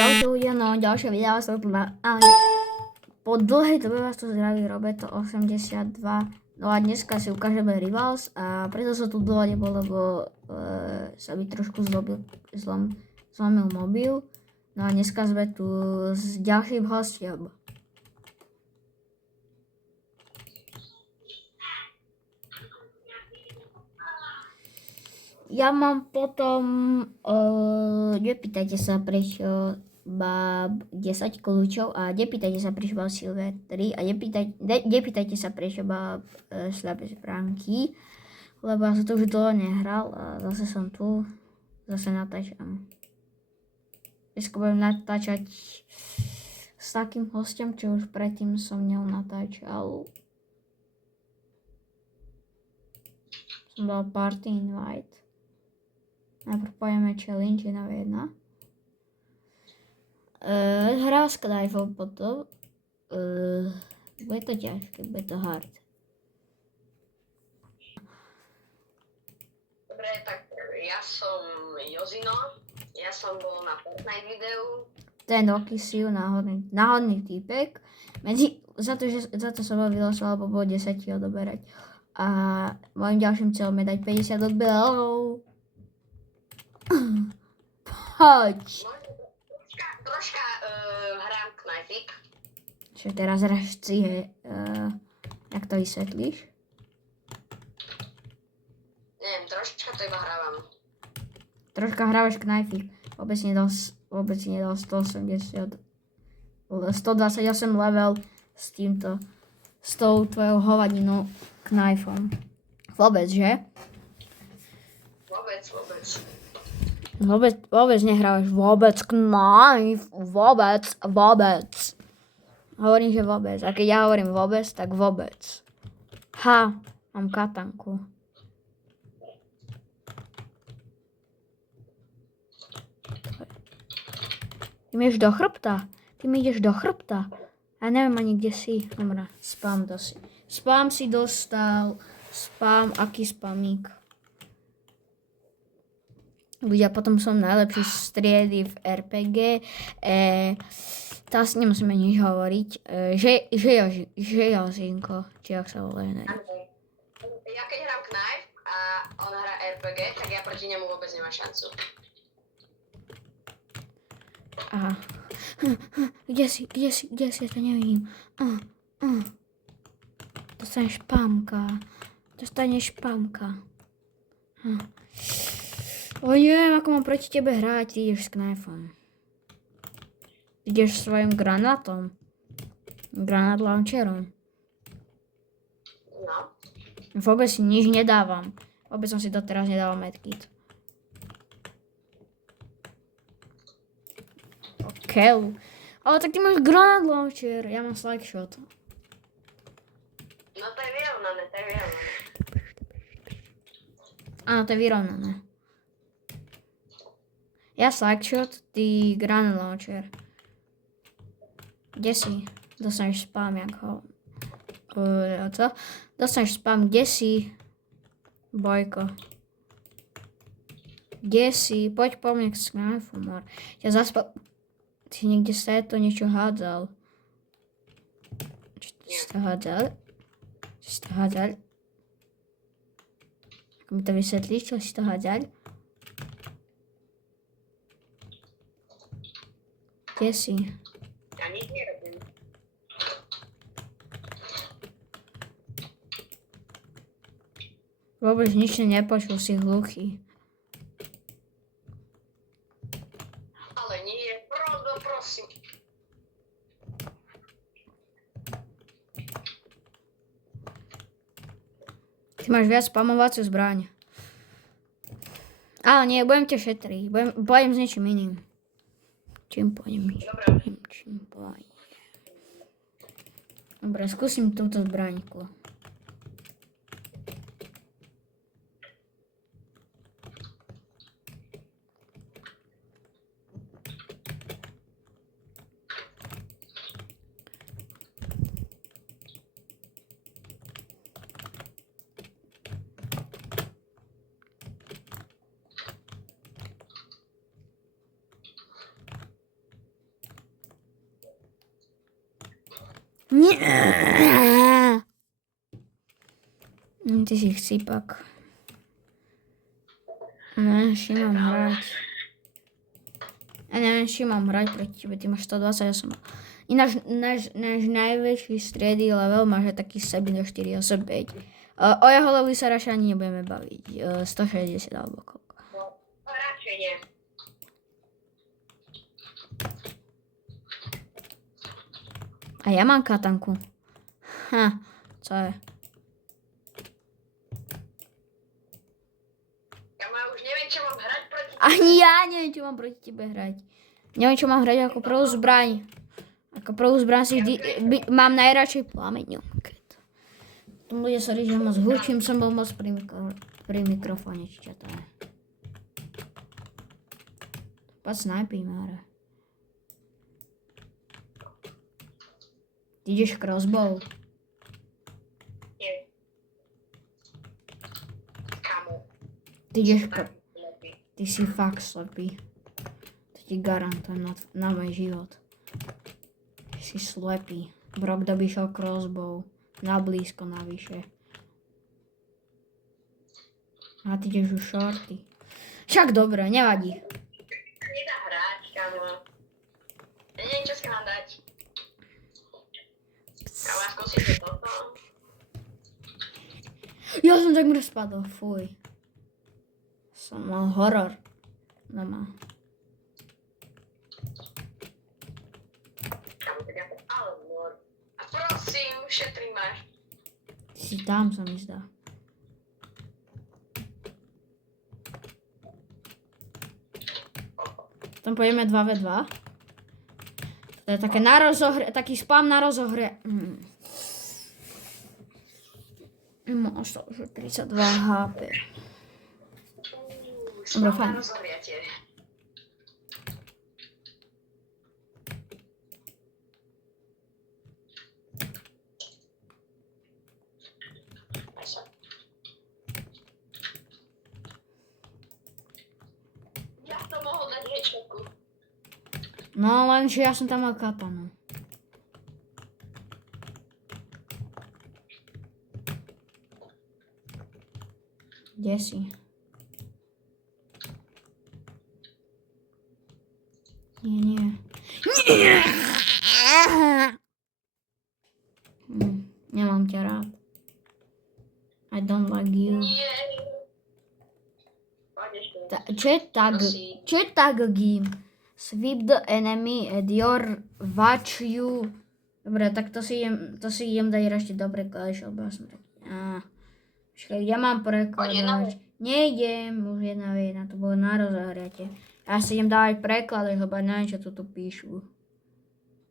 Čaute ľudia, no ďalšie videá vás tu po dlhej dobe vás tu zdraví Roberto 82. No a dneska si ukážeme Rivals a preto som tu dlho nebol, lebo sa mi trošku zlomil mobil. No a dneska sme tu s ďalším hostom. Ja mám potom, nepýtajte sa prečo mám 10 kľúčov a nepýtajte sa prečo mám Silver 3 a nepýtajte sa prečo mám slabé zbránky, lebo ja som to už dlho nehral a zase som tu, zase natáčam. Dneska budem natáčať s takým hostom, čo už predtým som natáčal. Som dal party invite. Najprv pojeme challenge 1v1. Hra s knifom potom. Bude to ťažké, bude to hard. Dobre, tak ja som Jozino. Ja som bol na Fortnite videu. Ten Okisiu, náhodný týpek. Za to som ho vylosoval, lebo bolo 10 odoberať. A môjim ďalším cieľom je dať 50 odberov. Poď. Troška hrám knifik. Čo teraz hráš cihe, jak to vysvetlíš? Neviem, troška to iba hrávam. Troška hrávaš knifik. Vôbec si nedal 128 level s tou tvojou hovadinou knifom. Vôbec, že? Vôbec nehrávaš vôbec knife, vôbec. Hovorím, že vôbec. A keď ja hovorím vôbec, tak vôbec. Ha, mám katanku. Ty mi ideš do chrbta. Ja neviem ani kde si. Dobre, spam si dostal. Aký spamík? Ľudia, potom som najlepší z triedy v RPG. Teraz nemusíme nič hovoriť. Že Jozinko, či ak sa volá. Ja keď hrám knife a on hrá RPG, tak ja proti nemu vôbec nemám šancu. Aha. Kde si? Ja to nevidím. Dostaneš špamka. O, neviem, ako mám proti tebe hrať, ty ideš s knifom. Ideš svojim granátom. Granát launcherom. No. Vôbec si nič nedávam. Vôbec som si doteraz nedával medkit. OK. Ale tak ty máš granát launcher, ja mám slingshot. No to je vyrovnané. Áno, to je vyrovnané. Ja slingshot, ty granát launcher. Kde si? Dostaneš spam, ako... Co? Dostaneš spam, kde si? Bojko. Kde si? Poď po mne k knife, mor. Ja zaspal... Ty niekde sa to niečo hádzal. Čo si to hádzal? Ako mi to vysvetlíš, čo si to hádzal? Kde si? Ja nič nerobím. Vôbec nič nepočul, si hluchý. Ale nie, prosím. Ty máš viac spamovaciu zbraň. Ale nie, budem ťa šetriť. Pojem s niečím iným. Čím pojem? Dobre, skúsim túto zbraňku. Nie. Ty si chcípak. Neviem, či mám hrať. Ja neviem, či mám hrať proti tebe. Ty máš 120, ja som... Ináč náš najväčší striedý level máš taký 7-4-8-5. O jeho levely sa radšej ani nebudeme baviť. 160 alebo koľko. No, radšej nie. A ja mám katanku. Co je? Ja už neviem, čo mám hrať proti tebe. Ani ja neviem, čo mám proti tebe hrať. Neviem, čo mám hrať ako prvú zbraň. Ako prvú zbraň si mám najradšej plameňu. To bude sa že moc húčim, som bol moc pri mikrofóne, či čo to je. Poď snajpí, Máre. Ty ideš crossbow? Nie. Kamu. Ty ideš Ty si fakt slepý. To ti garantujem na môj život. Ty si slepý. Bro, kto by šiel crossbow? Na blízko navyše. A ty ideš už shorty. Však dobre, nevadí. Nedá hrať, kamo. Ja neviem, čo si mám dať. Kamo, ja skúsim si toto. Ja som takmer spadol, fuj. Som mal horor. No má. Kamo, tak ja to ale môr. A prosím, šetrím máš. Ty si tam, sa mi zdá. Tam pôjdeme 2v2. To je také na rozohre, taký spam na rozohre. Ostalo už 32 HP. Dobre, fajn. Rozhoriate. Ja to mohol dať hečku. No, lenže ja som tam mal katanu. Kde si? Nie. Nemám ťa rád. I don't like you. Nie. Pôjdeš tu. Čo je tag game? Sweep the enemy at your watch you. Dobre, tak to si idem dať ešte do prekladač, lebo ja som taký... Počkaj, ja mám prekladač. Nejdem, už jedna, to bolo na rozohriate. Ja si idem dávať prekladač, lebo neviem, čo tu píšu.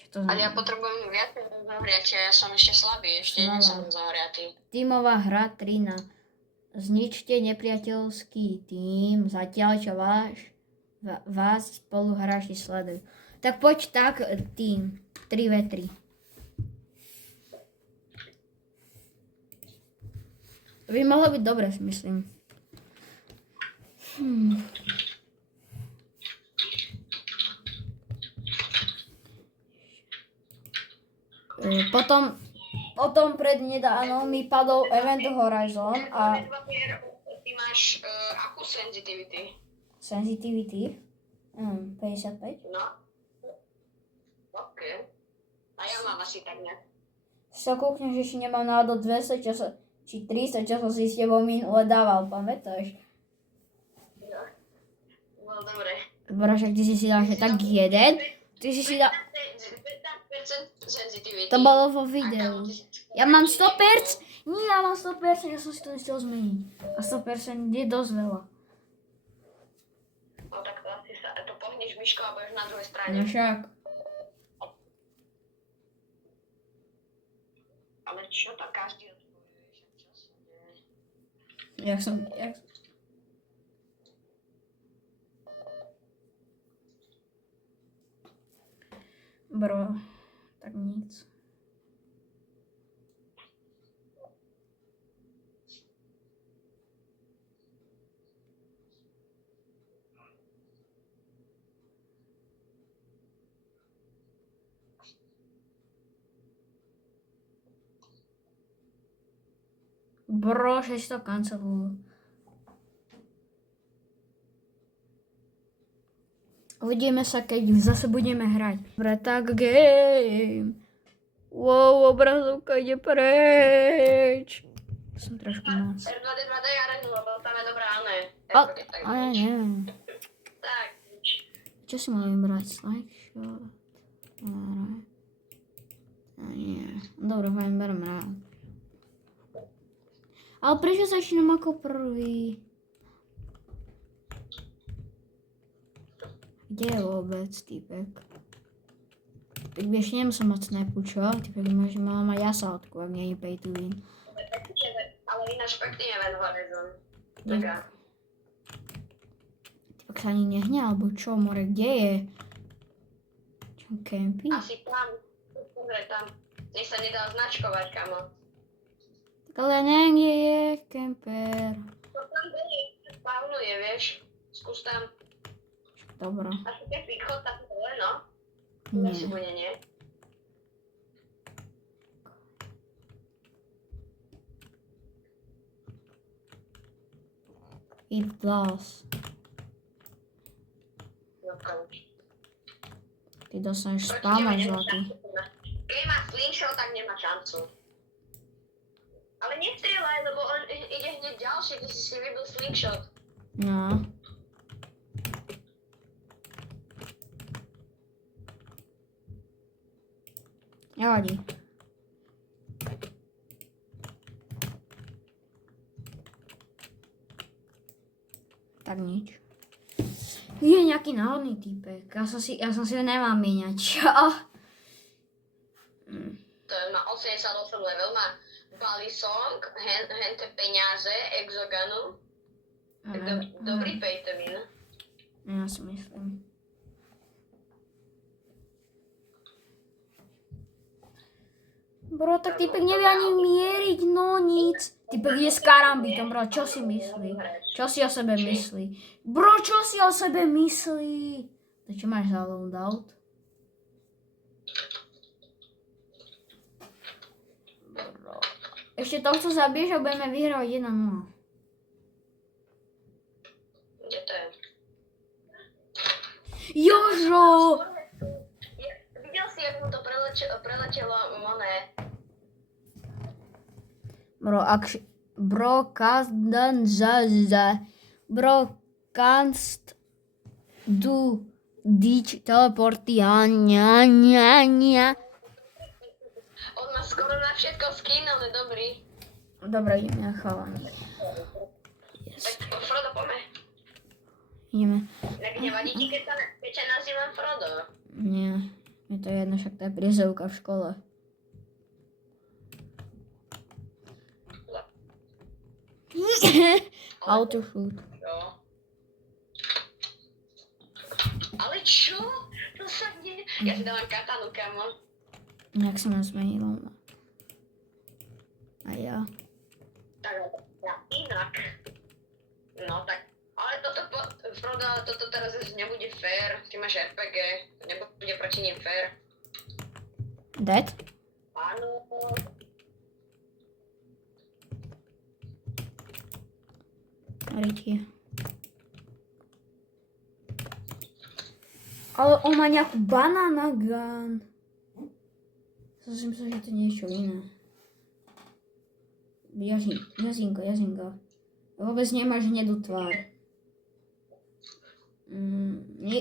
Čo to Ale znamená? ja potrebujem viac rozohriate, ja som ešte slabý, ešte nie som rozohriatý. Tímová hra 13. Zničte nepriateľský tím, zatiaľ čo vás spoluhráči sledujú. Tak poď tak, tím. 3v3. To by mohlo byť dobre, si myslím. Potom prednedávno mi padol Event Horizon a... Ty máš akú sensitivity? Sensitivity? 55. No. OK. A ja mám asi tak nejak. Sa kúknem, že ešte nemám náhodou 200, či 300, čo som si s tebou minule dával, pamätáš? No. No, dobre. Bro, však ty si dal, že tak jeden. Ty si dal... 15% sensitivity. To bolo vo videu. Ja mám 100%. Nie, ja mám 100%, ja som si to nechcel zmeniť. A 100% je dosť veľa. No tak to asi sa, to pohneš myškou a budeš na druhej strane. No však. Ale čo to každý odpoveduje, že čo sa deje? Jak som... Bro, tak nic. Bro, že si to kancelujú. Uvidíme sa, keď zase budeme hrať. Dobre, tak game. Wow, obrazovka ide preč. Som trošku moc. R2D2D a Red Bull, lebo tam je dobrá, ne? Ale ja neviem. Tak. Čo si mal vybrať? Slideshot. Nie. Dobre, fajn, berem rád. Ale prečo začínam ako prvý? Kde je vôbec týpek? Tak vieš, nemusím mať snipu, čo? Týpek môže mať jasátku, ak nie je pay to win. Ale ináč pekný event Horizon. Nie. Týpek sa ani nehne, alebo čo? More, kde je? Čo, kempy? Asi tam. Pozri tam. Nech sa nedá značkovať, kamo. Tak ale neviem, kde je kemper. To tam spawnuje, vieš. Skús tam. Dobro. Asi keď východ, tak dole, no. Nie. Asi bude, nie? Eat glass. No konč. Ty dostaneš spámať zlatý. Keď má slingshot, tak nemá šancu. Ale nestrieľaj, lebo on ide hneď ďalší, ty si vybil slingshot. No. Nevadí. Tak nič. Je nejaký náhodný týpek. Ja som si ho nemal míňať. Čo? To má 88 level, má Balisong, hente peniaze, Exoganu. Dobrý pay to win. Ja si myslím. Bro, tak týpek nevie ani mieriť, no nic. Týpek ide s karambitom, bro, čo si myslí? Čo si o sebe myslí? Bro, čo si o sebe myslí? To čo máš za loadout? Bro. Ešte tohto zabiješ a budeme vyhrávať 1-0. Kde to je? Jožo! Videl si, jak mu to preletelo moné. Bro, kannst du dich teleportieren? On má skoro na všetko skin, ale dobrý. Dobre, ideme na chalani. Tak Frodo, poďme. Ideme. Tak nevadí ti, keď ťa nazývam Frodo. Nie, je to jedno, však to je prízevka v škole. Autoshoot. Jo. Ale čo? To sa nie... Ja si dávam katanu, kamo. Jak sa ma zmenilo. A ja. Tak, ja inak. No tak, ale Frodo, toto teraz nebude fair. Ty máš RPG, to nebude proti ním fair. Dead? Áno. Rytie. Ale on má nejakú banana gun. Som si myslel, že to je niečo iné. Jazinko. Vôbec nemáš hnedú tvár.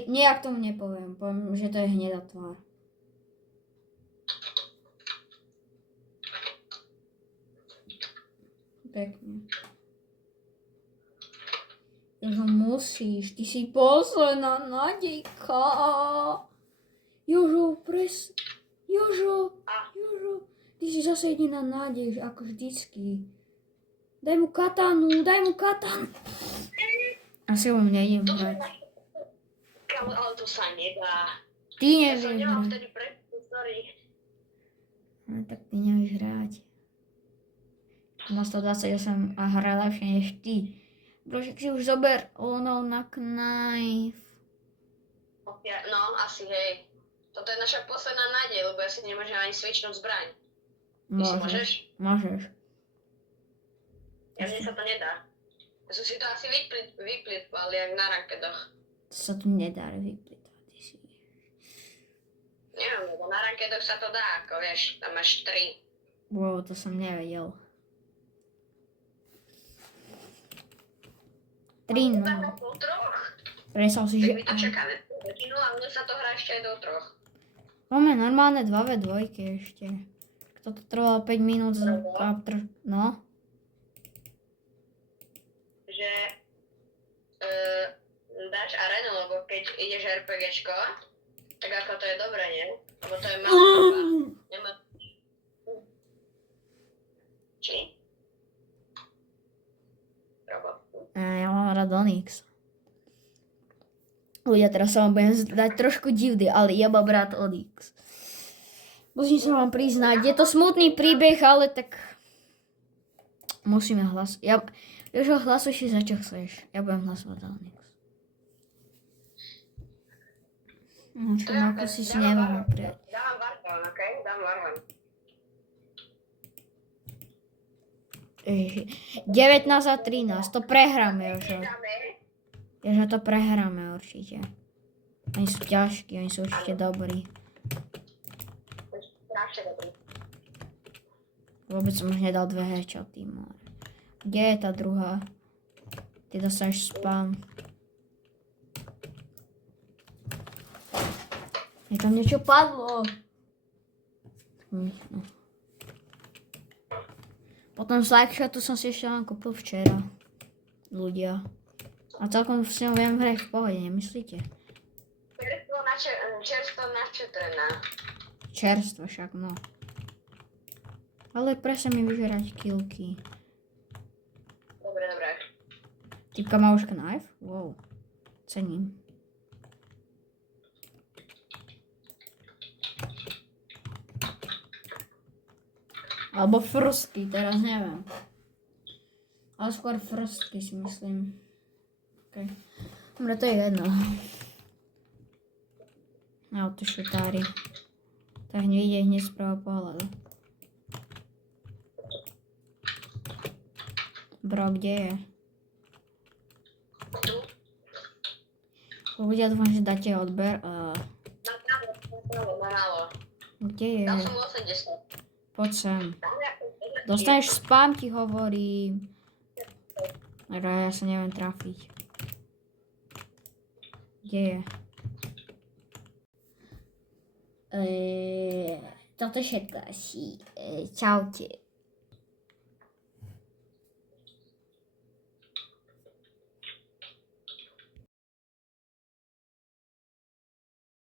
Nejak tomu nepoviem. Poviem, že to je hnedá tvár. Pekne. Jožo, musíš. Ty si posledná nádejka. Jožo, Jožo. Ty si zase jediná nádej, ako vždycky. Daj mu katanu. Asi ho mne idem hrať. Kamo, ale to sa nedá. Ty Ja som nevieš nemám hrať. vtedy sorry. No tak ty nevieš hrať. Má 128 a hra lepšie než ty. Brožek si už zober ono na knife. No, asi hej. Toto je naša posledná nádej, lebo ja si nemôžem ani switchnúť zbraň. Ty si môžeš? Môžeš. Ja mne sa to nedá. Ja som si to asi vyplitval, jak na rankedoch. To sa tu nedá vyplýtvať. Si. Neviem, lebo na rankedoch sa to dá, ako vieš, tam máš 3. Wow, to som nevedel. 3, no. Po 3? Predstav si, Tak že... my to čakáme hodinu a mne sa to hrá ešte aj do 3. Máme normálne 2v2 ešte. Toto trvalo 5 minút z kaptr... No. Že dáš arenu, lebo keď ideš RPGčko, tak ako to je dobré, nie? Lebo to je malá mapa. Nemá... Či? Robot. Ja mám rád Onyx. Ľudia, teraz sa vám budem dať trošku divný, ale ja mám rád Onyx. Musím sa vám priznať, je to smutný príbeh, ale tak... Musíme hlasovať. Jožo, hlasuj si za čo chceš. Ja budem hlasovať za Onyx. No čo, ako si nemáme prijať. Dávam Warhorn, okej? Dám Warhorn. 19 a 13, to prehráme, Jožo. Jožo, to prehráme určite. Oni sú ťažkí, oni sú určite dobrí. Strašne dobrý. Vôbec som už nedal 2 headshoty, more. Kde je tá druhá? Ty dostaneš spam. Je tam niečo padlo. No. Potom Slideshotu som si ešte len kúpil včera. Ľudia. A celkom s ňou viem hrať v pohode, nemyslíte? Čerstvo načetrená. Čerstvo však, no. Ale presne mi vyžerať killky. Dobre, dobre. Typka má už knife? Wow. Cením. Alebo frstky, teraz neviem. Ale skôr frstky si myslím. Okay. Dobre, to je jedno. Autošutári. Tak nevidie hneď z prvého pohľadu. Bro, kde je? Ľudia, dúfam, že dáte odber. Málo. Kde je? Dal som 80. Poď sem. Dostaneš spam, ti hovorím. Ja sa neviem trafiť. Kde je? Toto všetko asi. Čaute.